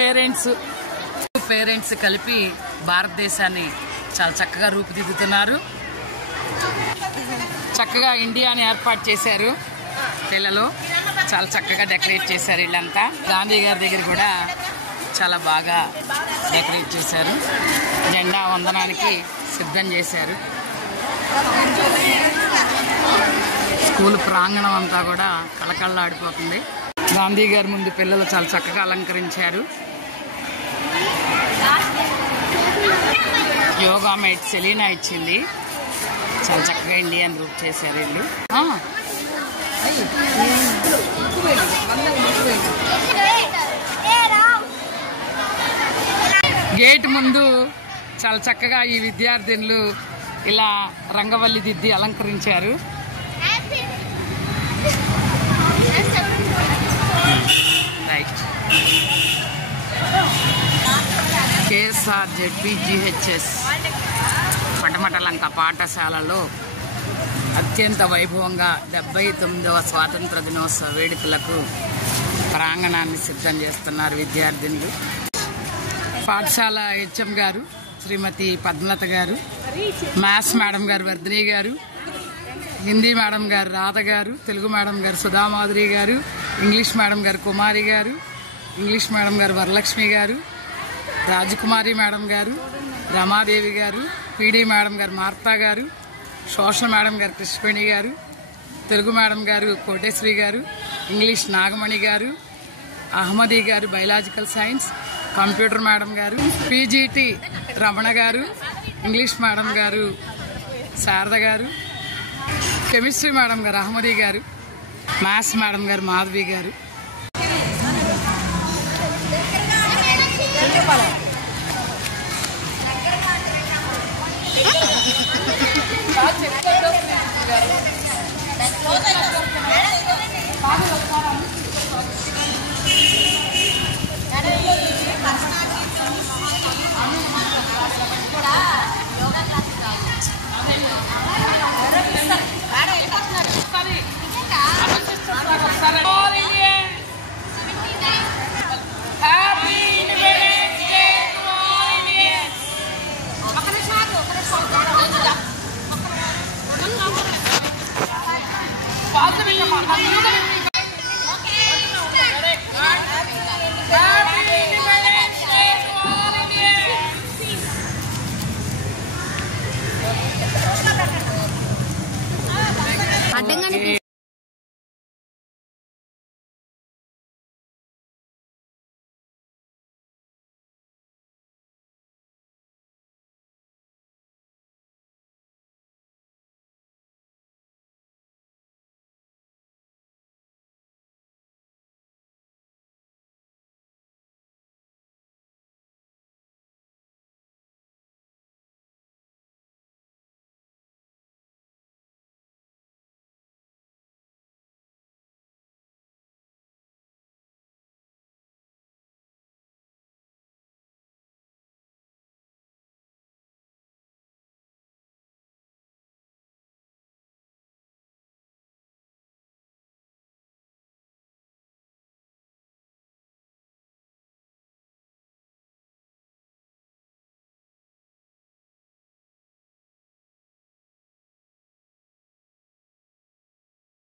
Parents కలిపి భారతదేశాన్ని చాలా చక్కగా రూపుదిద్దుతున్నారు. చక్కగా ఇండియాని ఏర్పాటు చేశారు. పిల్లలు చాలా చక్కగా డెకరేట్ చేశారు. వీళ్ళంతా గాంధీ గారి దగ్గర కూడా చాలా బాగా డెకరేట్ చేశారు. జెండా వందనానికి సిద్ధం చేశారు. స్కూల్ ప్రాంగణం అంతా కూడా కళకళలాడిపోతుంది. గాంధీ గారి ముందు పిల్లలు చాలా చక్కగా అలంకరించారు. యోగా మేట్ సెలీనా ఇచ్చింది. చాలా చక్కగా ఇండియన్ రూప్ చేశారు వీళ్ళు. గేట్ ముందు చాలా చక్కగా ఈ విద్యార్థినులు ఇలా రంగవల్లి దిద్ది అలంకరించారు. రైట్. KSRZPGHS పటమటలంక పాఠశాలలో అత్యంత వైభవంగా 79వ స్వాతంత్ర దినోత్సవ వేడుకలకు ప్రాంగణాన్ని సిద్ధం చేస్తున్నారు విద్యార్థినులు. పాఠశాల హెచ్ఎం గారు శ్రీమతి పద్మలత గారు, మ్యాథ్స్ మేడం గారు వర్ధిని గారు, హిందీ మేడం గారు రాధ గారు, తెలుగు మేడం గారు సుధామాధురి గారు, ఇంగ్లీష్ మేడం గారు కుమారి గారు, ఇంగ్లీష్ మేడం గారు వరలక్ష్మి గారు, రాజకుమారి మేడం గారు, రమాదేవి గారు, పీడీ మేడం గారు మార్తా గారు, సోషల్ మేడం గారు కృష్ణవేణి గారు, తెలుగు మేడం గారు కోటేశ్వరి గారు, ఇంగ్లీష్ నాగమణి గారు, అహ్మదీ గారు బయలాజికల్ సైన్స్, కంప్యూటర్ మేడం గారు పీజీటీ రమణ గారు, ఇంగ్లీష్ మేడం గారు శారద గారు, కెమిస్ట్రీ మేడం గారు అహ్మదీ గారు, మ్యాథ్స్ మేడం గారు మాధవి గారు.